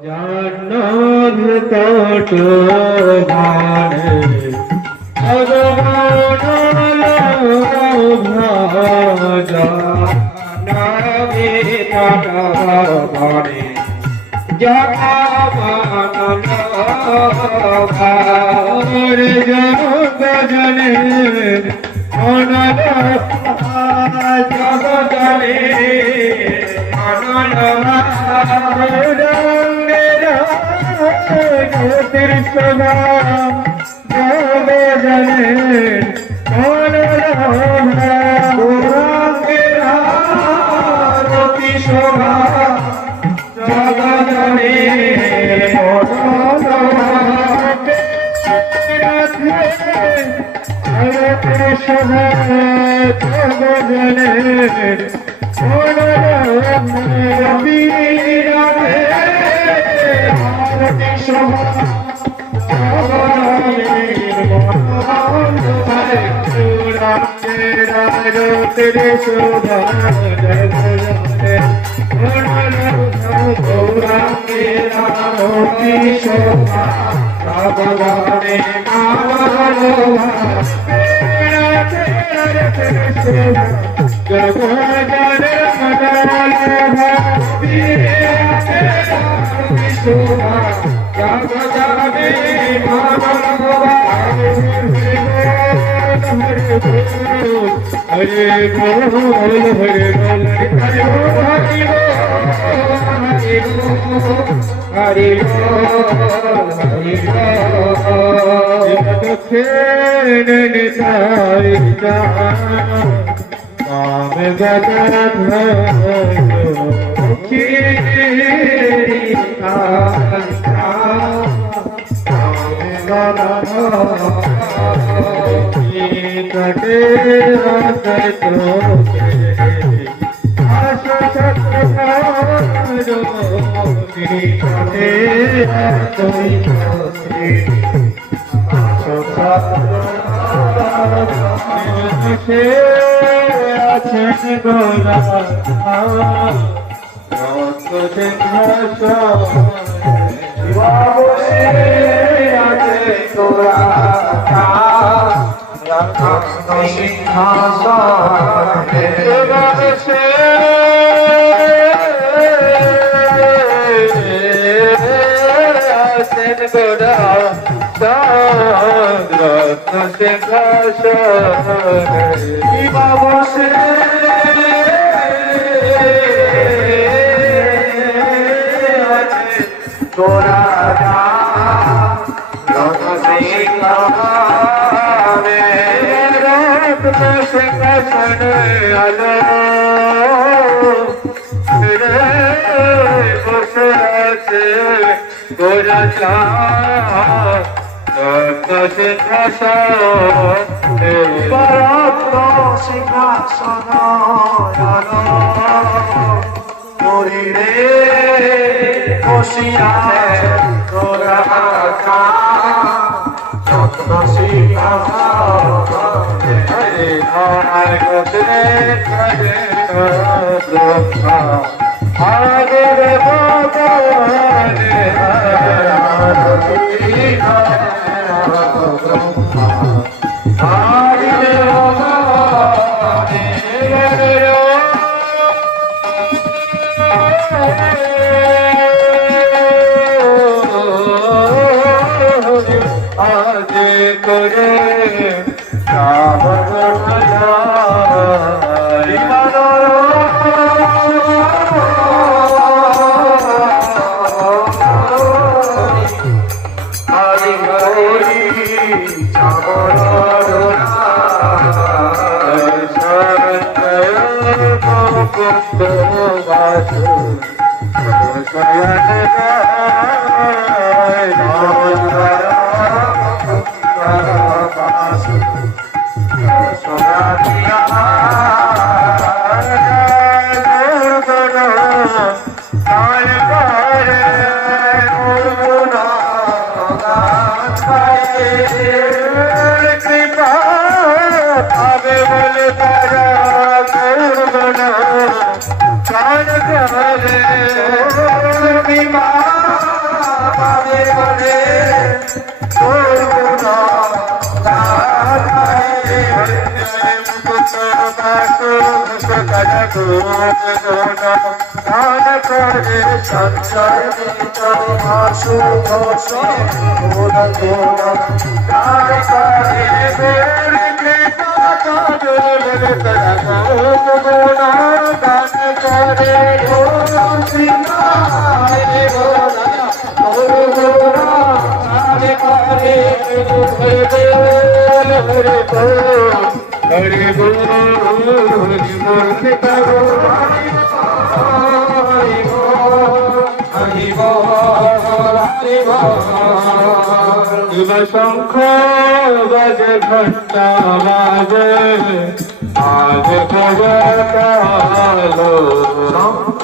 জন্মভূত ভারে ভগবান জন্মভূত ভারে জগবান ভারে জগজনে অনল জগজনে অনল জ্যোতির্সভা জগজনে অনলতি শোভা জগজনে শোভা জগজনে তেরে শোভা জগজনে গৌরাঙ্গে রামতি শোভা জগজনে জগজনে শোভা জগজনে হরে বল হরে বল হরে হরে কটে আছেন গোলা Bye. বারে বারে করুণা দাতারে মুকুট বাসু কাজা করুণা দান করে সঞ্চয় নিতর মাসু ঘোষে গুণ গুণ দান করে বের কৃপা কাজল করা গুণ দান করে হরে বল হরে বল শঙ্খ বাজে ঘন্টা বাজে আজ কবতালো শঙ্খ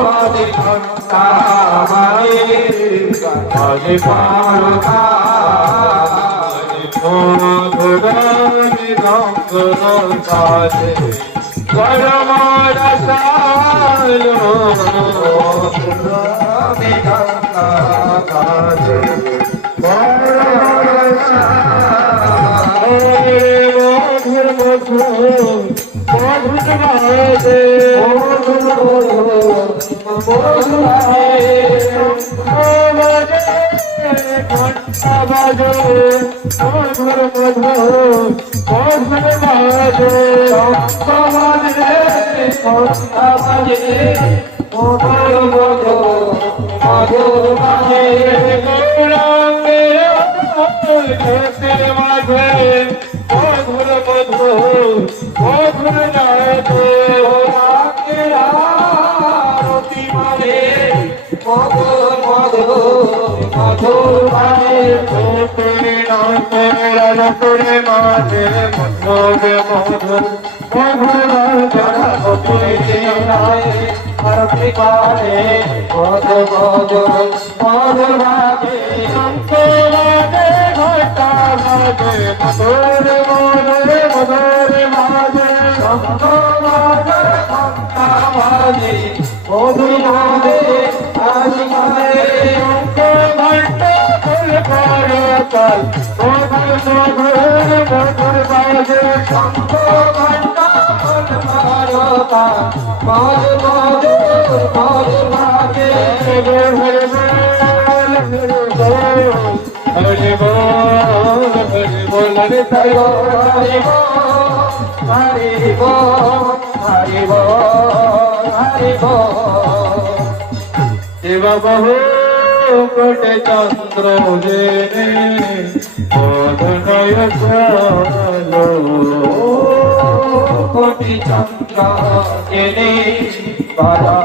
বাজে ঘন্টা বাজে আজ পারতা মধুরানি রঙ্গ কাজে পরম রসালো মধুরানি রঙ্গ কাজে মধুর মধুর মধুর বাজে ঘন্টা বাজে মধুর মধুর মধুর বাজে ঘন্টা বাজে ঘন্টা বাজে মধুর মধুর মধুর বাজে ঘটের মাঝে মধুর মধুর মধুর নাচে আরতি মাঝে মধুর মধুর মধুর মাঝে ঘটের মাঝে মধুর মধুর মধুর আরতি করে মধুর মধুর মধুর মাঝে ঘটা বাজে মধুর মধুর মধুর মাঝে ঘটা বাজে মধুর মাঝে আজ মাঝে ঘন্টা ফুল করতাল মধুর মধুর মধুর বাজে ঘন্টা ফুল করতাল মধুর মধুর মধুর বাজে হরে বল হরে তাই হরে বল হরে বল হরে বল শিবা বহু কোটে চন্দ্র জেনে অধনয় চলো কোটি চন্দ্র জেনে বালা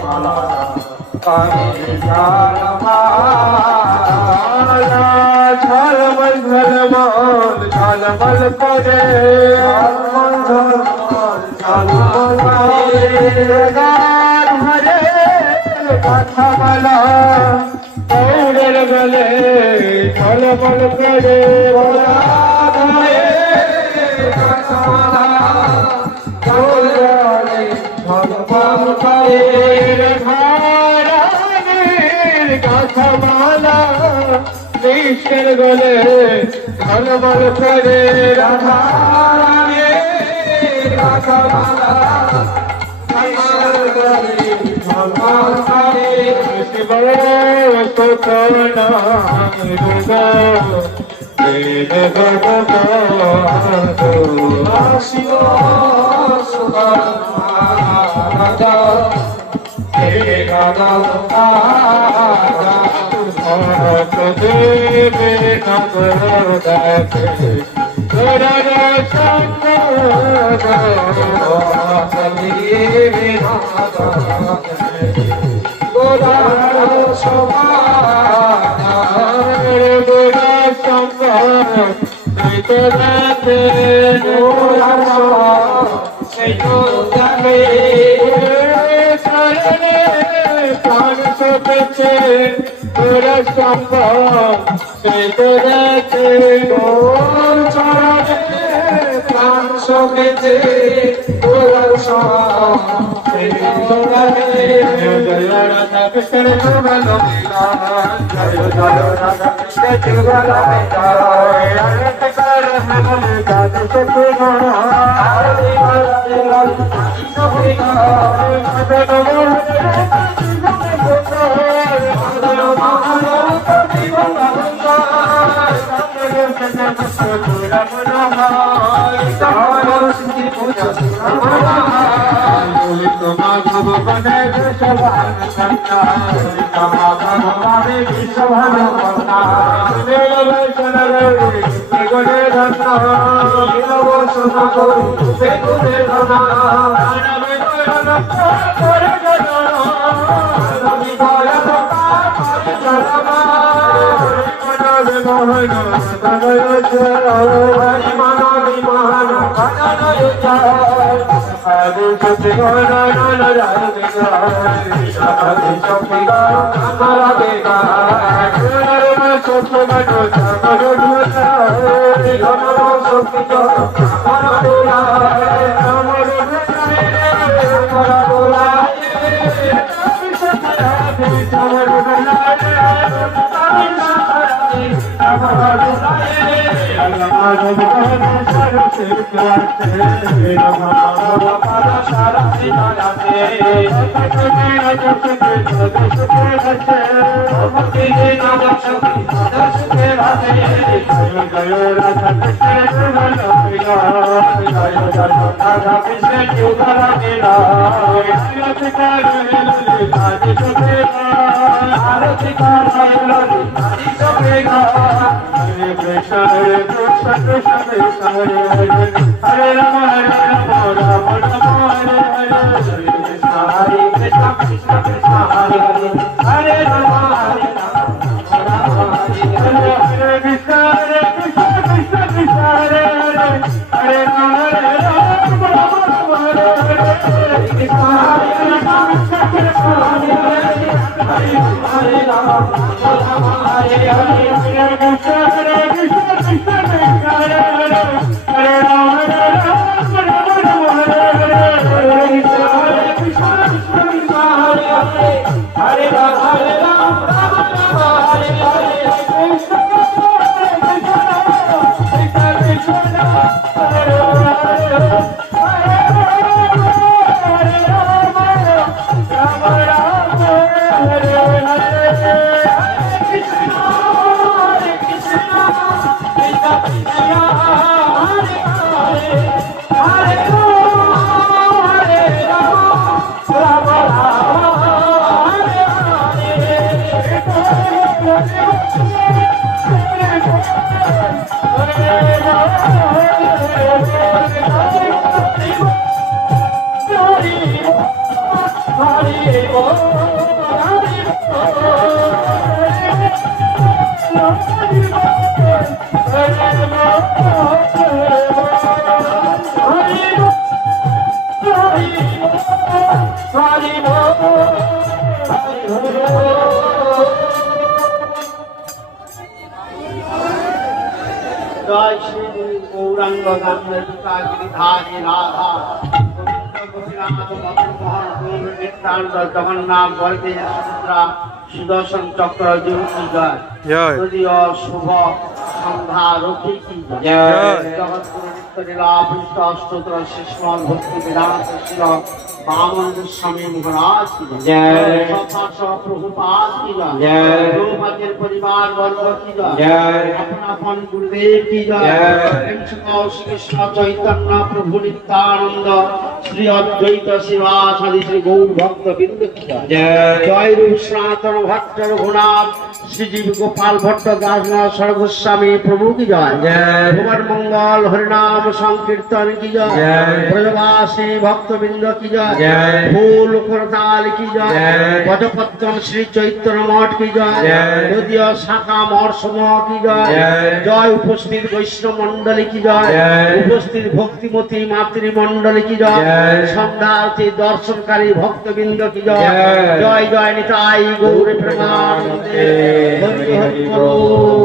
মালা হরে মালা ঝলমল ঝলমল ঝলমল করে হরে কথা বলা গৌরের গলে ঝলমল করে গাছামালা বিশ্বের গলে ঝলমল করে রাধা গাছামালা শিব সুখনা শিব সুখনা দেবে নগর দেখে তোরা গেছে গোর চরণে প্রাণ সকেছে গোর জয় রাধা কৃষ্ণ যুগল জয় জয় রাধা কৃষ্ণ যুগল আরতি কর হেমল দাদু সখী গণ আরতি কর হেমল সখী গণ জয় শ্রী গৌরাঙ্গ ধারী রাধা জগন্নাথ বলতে সুদর্শন চক্র যদিও শুভ সন্ধ্যা রথি কি জগৎগুরু নিত্য লীলা পৃষ্ঠ অষ্টোত্তর শিষ্মন ভক্তি বিধান শিল বামন গোস্বামী মহারাজ কি প্রভুপাদ কি প্রভুপাদের পরিবার বর্গ কি আপন আপন গুরুদেব কি শ্রীকৃষ্ণ চৈতন্য প্রভু নিত্যানন্দ শ্রী অদ্বৈত শিবাসাদি শ্রী গৌর ভক্ত বৃন্দ কি জয় রূপ সনাতন ভট্ট রঘুনাথ শ্রীজীব গোপাল ভট্ট দাস সর্বস্বামী প্রভু কি জয় ভুবন মঙ্গল হরিনাম সংকীর্তন কি জয় ব্রজবাসী ভক্তবৃন্দ কি জয় ফুল করতাল কি জয় গজপত্তন শ্রী চৈতন্য মঠ কি জয় যদিও শাখা মঠ সমূহ কি জয় জয় উপস্থিত বৈষ্ণব মন্ডলী কি জয় উপস্থিত ভক্তিমতী মাতৃমন্ডলী কি জয় সন্ধ্যার্থী দর্শনকারী ভক্তবৃন্দ কি জয় জয় জয় নিতাই গৌর প্রেমানন্দে হরি হরি বল।